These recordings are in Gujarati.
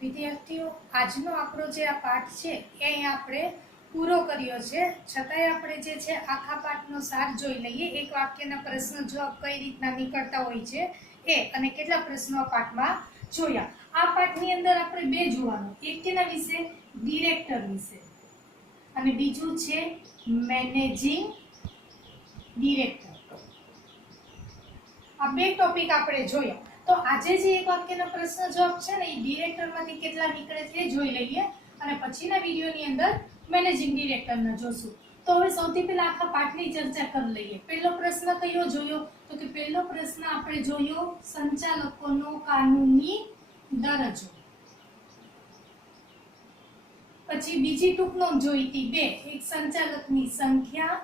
વિદ્યાર્થીઓ, આજનો આપણો જે આ પાઠ છે એ આપણે પૂરો કર્યો છે. છતાંય આપણે જે છે આખા પાઠનો સાર જોઈ લઈએ. એક વાક્યના પ્રશ્ન જવાબ કઈ રીતના નીકળતા હોય છે એ, અને કેટલા પ્રશ્નો આ પાઠમાં જોયા. આ પાઠની અંદર આપણે બે જોવાનું, એક કેના વિશે? ડિરેક્ટર વિશે, અને બીજું છે મેનેજિંગ ડિરેક્ટર. આ બે ટોપિક આપણે જોયા. તો આજે જે એક વાક્યના પ્રશ્ન જવાબ છે ને, એ ડિરેક્ટરમાંથી કેટલા નીકળે છે એ જોઈ લઈએ, અને પછીના વિડીયોની અંદર મેનેજિંગ ડિરેક્ટરના જોશું. તો હવે સૌથી પહેલા આખા પાઠની ચર્ચા કરી લઈએ. પહેલો પ્રશ્ન કયો જોયો? તો કે પહેલો પ્રશ્ન આપણે જોયો સંચાલકોનો કાનૂની દરજ્જો. પછી બીજી ટૂંક નોંધ જોઈ હતી બે, એક સંચાલકની સંખ્યા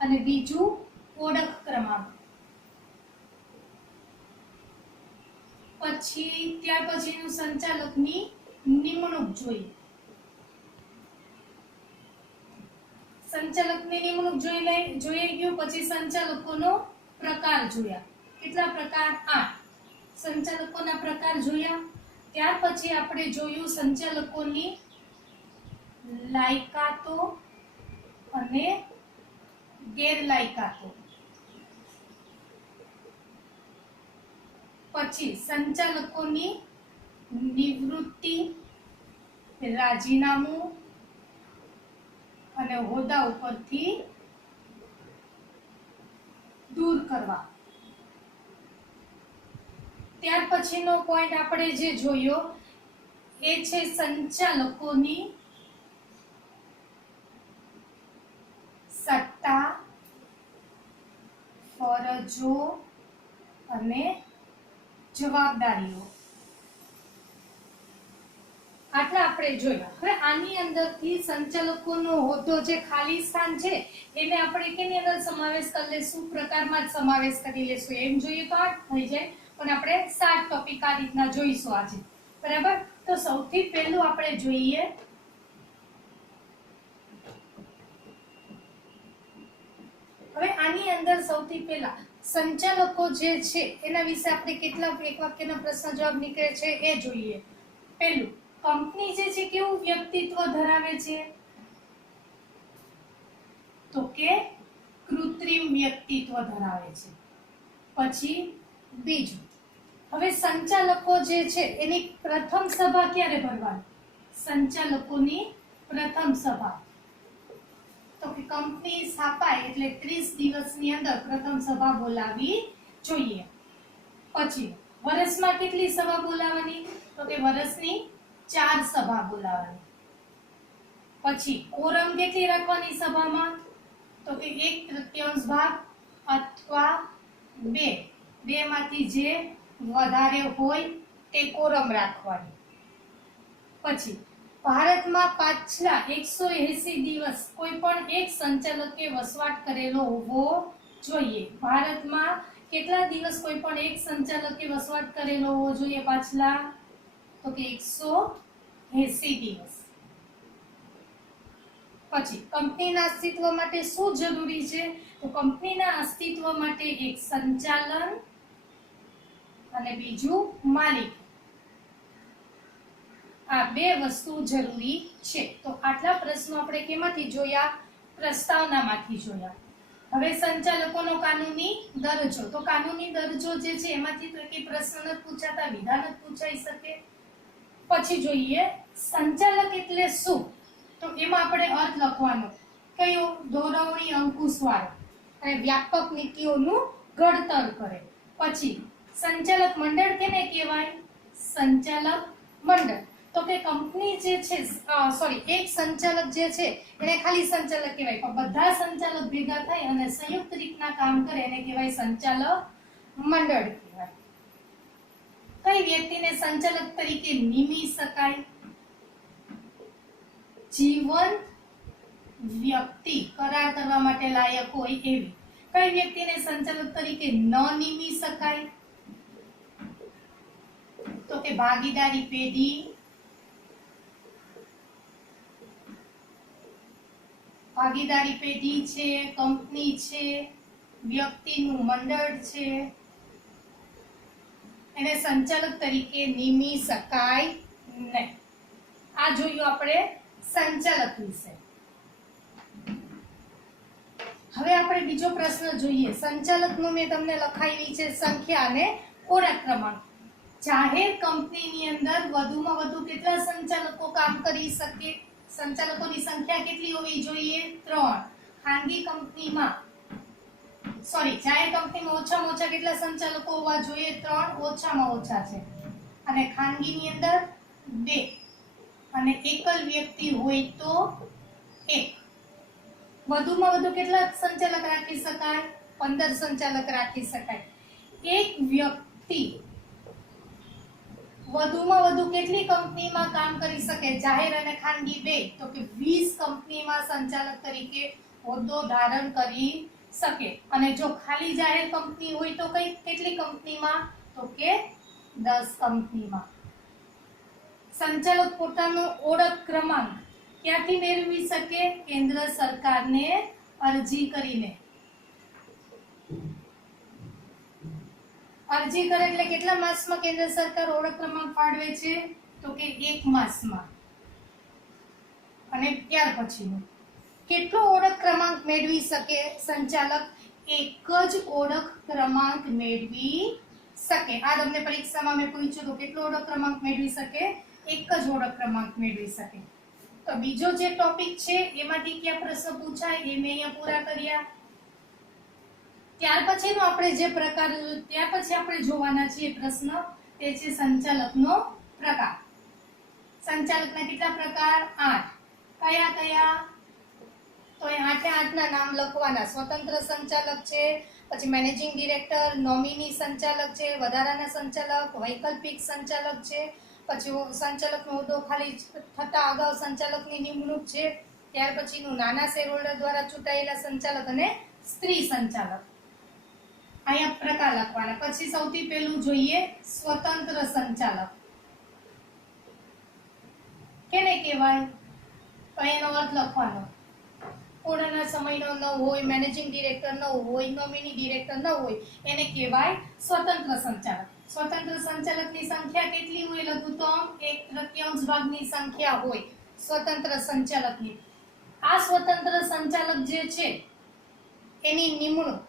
અને બીજું ઓળખ ક્રમાંક. પછી ત્યાર પછીનું સંચાલકની નિમણૂક જોઈ. સંચાલકની નિમણૂક જોઈ ગયું. પછી સંચાલકોનો પ્રકાર જોયા. કેટલા પ્રકાર? 8. સંચાલકોના પ્રકાર જોયા. ત્યાર પછી આપણે જોયું સંચાલકોની લાયકાતો અને ગેરલાયકાતો. પછી સંચાલકોની નિવૃત્તિ, રાજીનામું અને હોદ્દા ઉપરથી દૂર કરવા. ત્યાર પછીનો પોઈન્ટ આપણે જે જોયો એ છે સંચાલકોની સત્તા, ફરજો અને જવાબદારીઓ. આટલા આપણે જોયા. હવે આની અંદરથી સંચાલકોનો હોદ્દો જે ખાલી સ્થાન છે એને આપણે કેની અંદર સમાવેશ કરી લેશું? પ્રકારમાં જ સમાવેશ કરી લેશું. એમ જોઈએ તો 8 થઈ જાય, પણ આપણે 7 ટોપિક આ રીતના જોઈશું આજે. બરાબર? તો સૌથી પહેલું આપણે જોઈએ હવે આની અંદર સૌથી પહેલા સંચાલકો જે છે એના વિશે આપણે કેટલા એક વાક્યના પ્રશ્ન જવાબ નીકળે છે એ જોઈએ. પહેલું, કંપની જે છે કેવું વ્યક્તિત્વ ધરાવે છે? તો કે કૃત્રિમ વ્યક્તિત્વ ધરાવે છે. પછી બીજું, હવે સંચાલકો જે છે એની પ્રથમ સભા ક્યારે ભરવાની? સંચાલકોની પ્રથમ સભા. તો કે કંપની સ્થાપાય એટલે 30 દિવસની અંદર પ્રથમ સભા બોલાવવી જોઈએ. પછી વર્ષમાં કેટલી સભા બોલાવવાની? તો કે વર્ષની 4 સભા બોલાવવાની. પછી કોરમ કેટલી રાખવાની સભામાં? તો કે 1/3 ભાગ અથવા 2 માંથી જે વધારે હોય તે કોરમ રાખવાની. પછી ભારતમાં પાછલા 180 દિવસ કોઈ પણ એક સંચાલકે વસવાટ કરેલો હોવો જોઈએ. ભારતમાં કેટલા દિવસ કોઈ પણ એક સંચાલકે વસવાટ કરેલો હોવો જોઈએ પાછલા? તો કે 180 દિવસ. પછી કંપનીના અસ્તિત્વ માટે શું જરૂરી છે? તો કંપનીના અસ્તિત્વ માટે એક સંચાલન અને બીજું માલિક. આ બે વસ્તુ જરૂરી છે. તો આટલા પ્રશ્નો આપણે કેમાંથી જોયા? પ્રસ્તાવનામાંથી જોયા. હવે સંચાલકોનો કાનૂની દરજ્જો. તો કાનૂની દરજ્જો જે છે એમાંથી તો એક પ્રશ્ન ન પૂછાતા વિધાન જ પૂછાઈ શકે. પછી જોઈએ સંચાલક એટલે શું? તો એમાં આપણે અર્થ લખવાનો કયો? દોરવણી અંકુશવાળો અને વ્યાપક નીતિઓનું ઘડતર કરે. પછી સંચાલક મંડળ કેને કહેવાય? સંચાલક મંડળ. તો કે કંપની જે છે એક સંચાલક જે છે એને ખાલી સંચાલક કહેવાય, પણ બધા સંચાલક ભેગા થાય અને સંયુક્ત રીતના કામ કરે એને કહેવાય સંચાલક મંડળ કહેવાય. કઈ વ્યક્તિને સંચાલક તરીકે નિમી શકાય? જીવંત વ્યક્તિ, કરાર કરવા માટે લાયક હોય એવી. કઈ વ્યક્તિને સંચાલક તરીકે ન નિમી શકાય? તો કે ભાગીદારી પેઢી, છે, કંપની છે, વ્યક્તિનું મંડળ છે, એને સંચાલક તરીકે નિમી શકાય નહીં. આ જોયું આપણે સંચાલક વિશે. હવે આપણે બીજો પ્રશ્ન જોઈએ. સંચાલકનું મેં તમને લખાયેલી છે સંખ્યા અને ઓળખ ક્રમાંક. જાહેર કંપનીની અંદર વધુમાં વધુ કેટલા સંચાલકો કામ કરી શકે? સંચાલકોની સંખ્યા કેટલી હોવી જોઈએ? 3. ખાનગી કંપનીમાં જાહેર કંપનીમાં ઓછામાં ઓછા કેટલા સંચાલકો હોવા જોઈએ? 3 ઓછામાં ઓછા છે. અને ખાનગીની અંદર 2 અને એકલ વ્યક્તિ હોય તો 1. વધુમાં વધુ કેટલા સંચાલક રાખી શકાય? 15 સંચાલક રાખી શકાય. એક વ્યક્તિ વધુમાં વધુ કેટલી કંપનીમાં કામ કરી શકે? જાહેર અને ખાનગી બે, તો કે 20 કંપનીમાં સંચાલક તરીકે હોદ્દો ધારણ કરી શકે. અને જો ખાલી જાહેર કંપની હોય તો કેટલી કંપનીમાં? તો કે 10 કંપનીમાં. સંચાલક પોતાનો ઓળખ ક્રમાંક ક્યાંથી મેળવી શકે? કેન્દ્ર સરકારને અરજી કરીને. અરજી કરે એટલે કેટલા માસમાં કેન્દ્ર સરકાર ઓળખ ક્રમાંક ફાળવે છે? તો કે 1 માસમાં. અને ત્યાર પછીનું કેટલો ઓળખ ક્રમાંક મેળવી શકે સંચાલક? એક જ ઓળખ ક્રમાંક મેળવી શકે. આ તમને પરીક્ષામાં મેં પૂછ્યું તો કેટલો ઓળખ ક્રમાંક મેળવી શકે? એક જ ઓળખ ક્રમાંક મેળવી શકે. તો બીજો જે ટોપિક છે એમાંથી કયા પ્રશ્ન પૂછાય એ મેં અહીંયા પૂરા કર્યા. ત્યાર પછીનો આપણે જે પ્રકાર આપણે જોવાના છીએ પ્રશ્ન તે છે સંચાલકનો પ્રકાર. સંચાલકના કેટલા પ્રકાર? 8. કયા કયા? તો એ 8 ના નામ લખવાના. સ્વતંત્ર સંચાલક છે, પછી મેનેજિંગ ડિરેક્ટર, નોમિની સંચાલક છે, વધારાના સંચાલક, વૈકલ્પિક સંચાલક છે, પછી સંચાલકનો હોદ્દો ખાલી થતા અગાઉ સંચાલકની નિમણૂક છે, ત્યાર પછીનું નાના શેરહોલ્ડર દ્વારા ચૂંટાયેલા સંચાલક અને સ્ત્રી સંચાલક. અહીંયા પ્રકાર લખવાના. પછી સૌથી પહેલું જોઈએ સ્વતંત્ર સંચાલક. કેને કહેવાય? તો એનો અર્થ લખવાનો. પૂર્ણના સમયનો ન હોય, મેનેજિંગ ડિરેક્ટર ન હોય, નોમિની ડિરેક્ટર ન હોય, એને કહેવાય સ્વતંત્ર સંચાલક. સ્વતંત્ર સંચાલકની સંખ્યા કેટલી હોય? લઘુત્તમ 1/3 ભાગની સંખ્યા હોય સ્વતંત્ર સંચાલકની. આ સ્વતંત્ર સંચાલક જે છે એની નિમણૂક,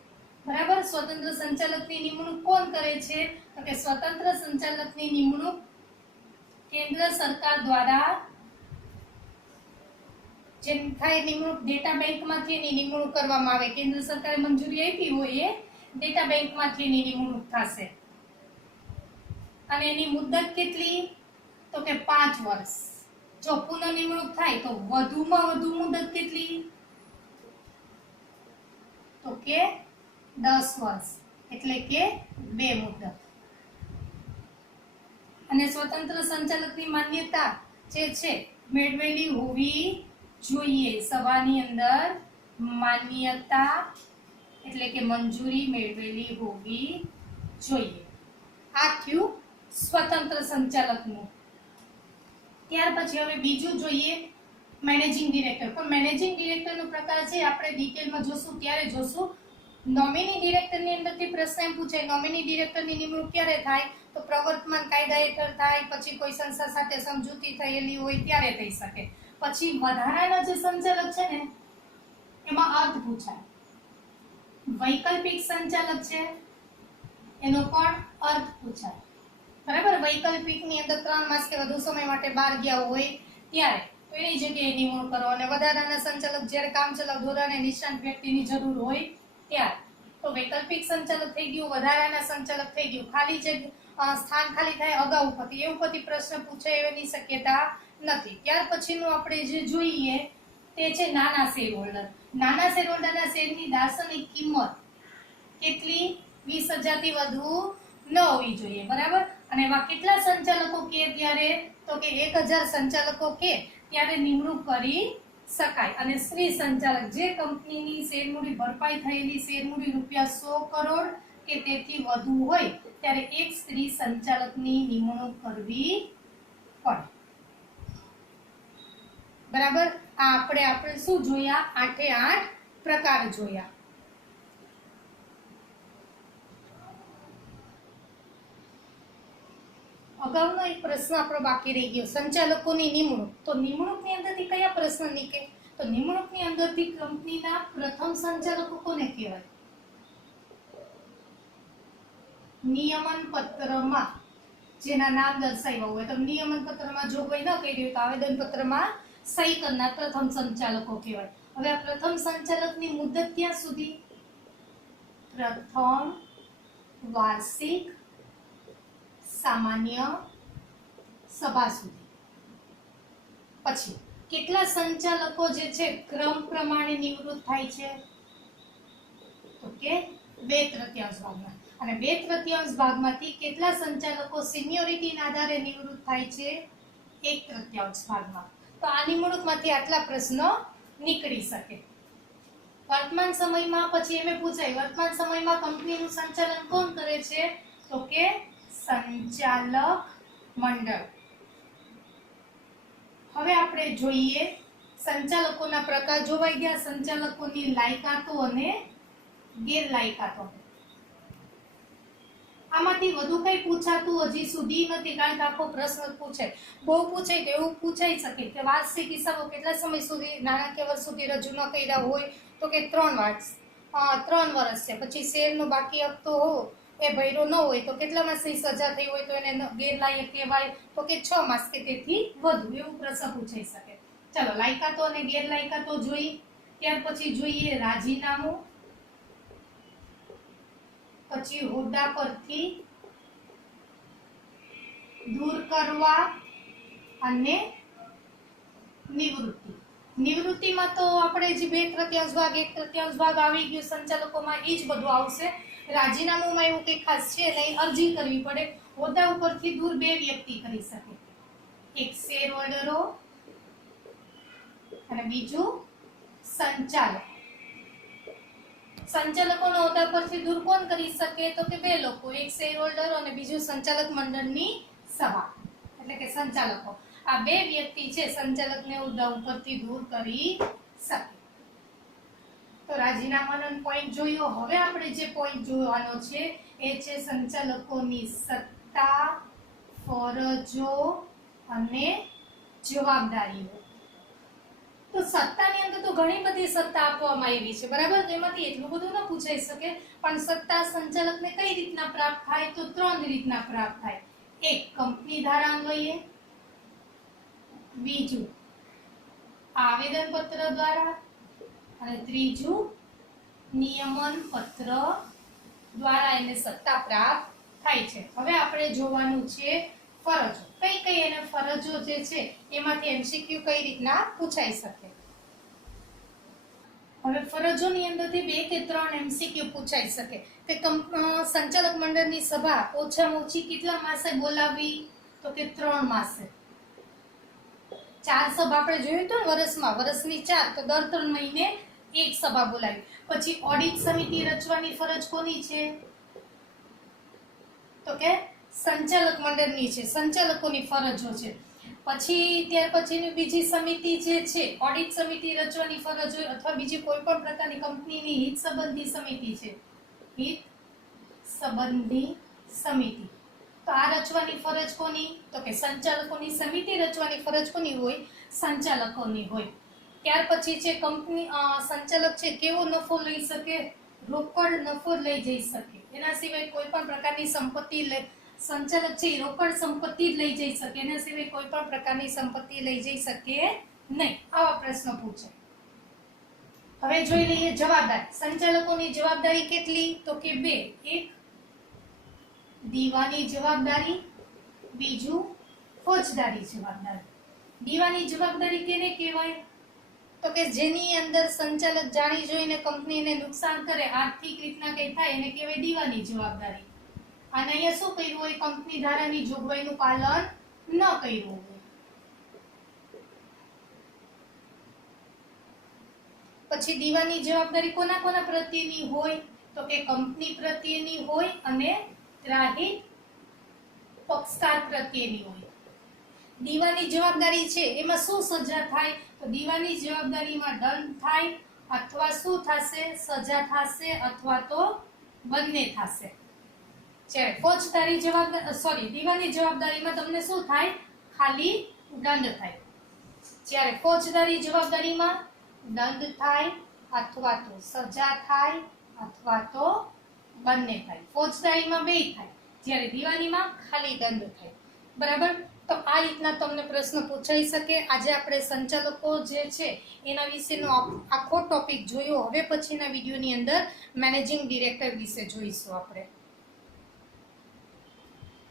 બરાબર, સ્વતંત્ર સંચાલકની નિમણૂક કોણ કરે છે? તો કે સ્વતંત્ર સંચાલકની નિમણૂક કેન્દ્ર સરકાર દ્વારા જે થાય નિમણૂક ડેટા બેંકમાંથી એની નિમણૂક કરવામાં આવે. કેન્દ્ર સરકારે મંજૂરી આપી હોય એ ડેટા બેંકમાંથી એની નિમણૂક થશે. અને એની મુદત કેટલી? તો કે 5 વર્ષ. જો પુનઃ નિમણૂક થાય તો વધુમાં વધુ મુદત કેટલી? તો કે 10 વર્ષ, એટલે કે 2 મુદત. અને સ્વતંત્ર સંચાલકની માન્યતા જે છે મેળવેલી હોવી જોઈએ. સભાની અંદર માન્યતા એટલે કે મંજૂરી મેળવેલી હોવી જોઈએ. આ થયું સ્વતંત્ર સંચાલકનું. ત્યાર પછી હવે બીજું જોઈએ મેનેજિંગ ડિરેક્ટર. પણ મેનેજિંગ ડિરેક્ટરનો પ્રકાર છે આપણે ડિટેલમાં જોશું ત્યારે જોશું. નોમિની ડિરેક્ટરની અંદરથી પ્રશ્ન એમ પૂછાય નોમિની ડિરેક્ટરની નિમણૂક ક્યારે થાય? તો પ્રવર્તમાન કાયદા હેઠળ થાય, પછી કોઈ સંસ્થા સાથે સમજૂતી થયેલી હોય ત્યારે થઈ શકે. પછી વધારાના જે સંચાલક છે ને એમાં અર્થ પૂછાય. વૈકલ્પિક સંચાલક છે એનો પણ અર્થ પૂછાય. બરાબર, વૈકલ્પિકની અંદર 3 માસ કે વધુ સમય માટે બહાર ગયા હોય ત્યારે તો એની જગ્યાએ નિમણૂક કરો. અને વધારાના સંચાલક જ્યારે કામચલાઉ ધોરણે નિષ્ણાત વ્યક્તિની જરૂર હોય ત્યારે. તો વૈકલ્પિક સંચાલક થઈ ગયું, વધારાના સંચાલક થઈ ગયું. ખાલી જગ્યા સ્થાન ખાલી થાય અગાઉ પતિ એવું કદી પ્રશ્ન પૂછાય એની શક્યતા નથી. ત્યાર પછીનું આપણે જે જોઈએ તે છે નાના શેર હોલ્ડર. નાના શેર હોલ્ડરના શેરની દાર્શનિક કિંમત કેટલી? 20,000 થી વધુ ન હોવી જોઈએ. બરાબર. અને એમાં કેટલા સંચાલકો કે ત્યારે? તો કે 1,000 સંચાલકો કે ત્યારે નિમણૂક કરી શકાય. અને સ્ત્રી સંચાલક જે કંપનીની શેરમૂડી ભરપાઈ થયેલી શેરમૂડી ₹100 કરોડ કે તેથી વધુ હોય ત્યારે એક સ્ત્રી સંચાલકની નિમણૂક કરવી પડે. બરાબર. આ આપણે શું જોયા? 8 પ્રકાર જોયા. અગાઉનો એક પ્રશ્ન આપણો બાકી રહી ગયો, સંચાલકોની નિમણૂક. તો નિમણૂકની અંદરથી કયા પ્રશ્ન નીકળે? તો નિમણૂકની અંદરથી કંપનીના પ્રથમ સંચાલકો કોને કહેવાય? નિયમન પત્રમાં જેના નામ દર્શાવ્યા હોય, તો નિયમન પત્રમાં જોગવાઈ ન કરી હોય તો આવેદન પત્રમાં સહી કરનાર પ્રથમ સંચાલકો કહેવાય. હવે આ પ્રથમ સંચાલકની મુદત ક્યાં સુધી? પ્રથમ વાર્ષિક સામાન્ય સભા સુધી. પછી કેટલા સંચાલકો જે છે ક્રમ પ્રમાણે નિવૃત્ત થાય છે? તો કે 2/3 ભાગમાં. અને 2/3 ભાગમાંથી કેટલા સંચાલકો સિનિયોરિટીના આધારે નિવૃત્ત થાય છે? 1/3 ભાગમાં. તો આ નિમણૂકમાંથી આટલા પ્રશ્નો નીકળી શકે. વર્તમાન સમયમાં પછી એમ પૂછાય, વર્તમાન સમયમાં કંપનીનું સંચાલન કોણ કરે છે? તો કે સંચાલક મંડળ. હવે આપણે જોઈએ સંચાલકોના પ્રકાર જોવાઈ ગયા, સંચાલકોની લાયકાતો અને ગેરલાયકાતો. આમાંથી વધુ કઈ પૂછાતું હજી સુધી નથી, કારણ કે આખો પ્રશ્ન પૂછાય. બહુ પૂછાય તો એવું પૂછાઈ શકે કે વાર્ષિક હિસાબો કેટલા સમય સુધી નાણાકીય વર્ષ સુધી રજૂ ન કર્યા હોય? તો કે 3 વર્ષ છે. પછી શેરનો બાકી હપ્તો એ ભર્યો ન હોય તો કેટલા માસની સજા થઈ હોય તો એને ગેરલાયક કહેવાય? તો કે 6 માસ કે તેથી વધુ. એવું પ્રશ્ન પૂછાઈ શકે. ચલો, લાયકાતો અને ગેરલાયકાતો જોઈ. ત્યાર પછી જોઈએ રાજીનામું, પછી હોદ્દા પરથી દૂર કરવા અને નિવૃત્તિ. નિવૃત્તિમાં તો આપણે જે 2/3 ભાગ 1/3 ભાગ આવી ગયું સંચાલકોમાં, એ જ બધું આવશે. રાજીનામુંમાં એવું કંઈ ખાસ છે નહીં, અરજી કરવી પડે. હોદ્દા ઉપરથી દૂર 2 વ્યક્તિ કરી શકે, એક શેર હોલ્ડરો અને બીજું સંચાલક. સંચાલકોના હોદ્દા પરથી દૂર કોણ કરી શકે? તો કે 2 લોકો, એક શેર હોલ્ડર અને બીજું સંચાલક મંડળની સભા, એટલે કે સંચાલકો. આ 2 વ્યક્તિ છે સંચાલકને હોદ્દા ઉપરથી દૂર કરી શકે. તો રાજીનામાનો પોઈન્ટ જોયો. હવે આપણે જે પોઈન્ટ જોવાનો છે એ છે સંચાલકોની સત્તા, ફરજો અને જવાબદારીઓ. તો સત્તાની અંદર તો ઘણી બધી સત્તા આપવામાં આવી છે, બરાબર? તો એમાંથી એટલું બધું ન પૂછાઈ શકે, પણ સત્તા સંચાલકને કઈ રીતના પ્રાપ્ત થાય? તો 3 રીતના પ્રાપ્ત થાય. એક, કંપની ધારા અન્વયે. બીજું, આવેદન પત્ર દ્વારા. અને ત્રીજું, નિયમન પત્ર દ્વારા એને સત્તા પ્રાપ્ત થાય છે. હવે આપણે જોવાનું છે ફરજો. કઈ કઈ એને ફરજો જે છે એમાંથી એમસીક્યુ કઈ રીતના પૂછાઈ શકે. હવે ફરજોની અંદરથી 2 કે 3 એમસીક્યુ પૂછાઈ શકે કે સંચાલક મંડળની સભા ઓછામાં ઓછી કેટલા માસે બોલાવવી? તો કે 3 માસે. 4 સભા આપણે જોયું તો વર્ષમાં, વર્ષની 4, તો દર 3 મહિને 1 સભા બોલાવી. પછી ઓડિટ સમિતિ રચવાની ફરજ કોની છે? તો કે સંચાલક મંડળની છે, સંચાલકોની ફરજો છે. પછી ત્યાર પછીની બીજી સમિતિ જે છે, ઓડિટ સમિતિ રચવાની ફરજ હોય, અથવા બીજી કોઈ પણ પ્રકારની કંપનીની હિત સંબંધી સમિતિ છે, હિત સંબંધી સમિતિ. તો આ રચવાની ફરજ કોની? તો કે સંચાલકોની. સમિતિ રચવાની ફરજ કોની હોય? સંચાલકોની હોય. ત્યાર પછી છે કંપની સંચાલક છે કેવો નફો લઈ શકે? રોકડ નફો લઈ જઈ શકે. એના સિવાય કોઈ પણ પ્રકારની સંપત્તિ સંચાલક છે રોકડ સંપત્તિ જ લઈ જઈ શકે, એના સિવાય કોઈ પણ પ્રકારની સંપત્તિ લઈ જઈ શકે નહીં. આવા પ્રશ્નો પૂછે. હવે જોઈ લઈએ જવાબદારી. સંચાલકોની જવાબદારી કેટલી? તો કે 2. એક, દીવાની જવાબદારી. બીજું, ફોજદારી જવાબદારી. દીવાની જવાબદારી કેને કહેવાય? તો કે જેની અંદર સંચાલક જાણી જોઈને કંપનીને નુકસાન કરે, આર્થિક રીતના કંઈ થાય, એને કહેવાય દીવાની જવાબદારી. અને અહીંયા શું કર્યું હોય? કંપની ધારાની જોગવાઈનું પાલન ન કર્યું હોય. પછી દીવાની જવાબદારી કોના કોના પ્રત્યેની હોય? તો કે કંપની પ્રત્યેની હોય અને ત્રાહિત પક્ષકાર પ્રત્યેની હોય. દીવાની જવાબદારી છે એમાં શું સજા થાય? તો દીવાની જવાબદારીમાં દંડ થાય, અથવા શું થશે? સજા થશે, અથવા તો બંને થશે. જ્યારે ફોજદારી દીવાની જવાબદારીમાં તમને શું થાય? ખાલી દંડ થાય. જ્યારે ફોજદારી જવાબદારીમાં દંડ થાય અથવા તો સજા થાય અથવા તો બંને થાય. ફોજદારીમાં બે થાય, જ્યારે દીવાનીમાં ખાલી દંડ થાય. બરાબર? તો આ રીતના તમને પ્રશ્ન પૂછાઈ શકે. આજે આપણે સંચાલકો જે છે એના વિશેનો આખો ટોપિક જોયો. હવે પછીના વિડીયોની અંદર મેનેજિંગ ડિરેક્ટર વિશે જોઈશું આપણે.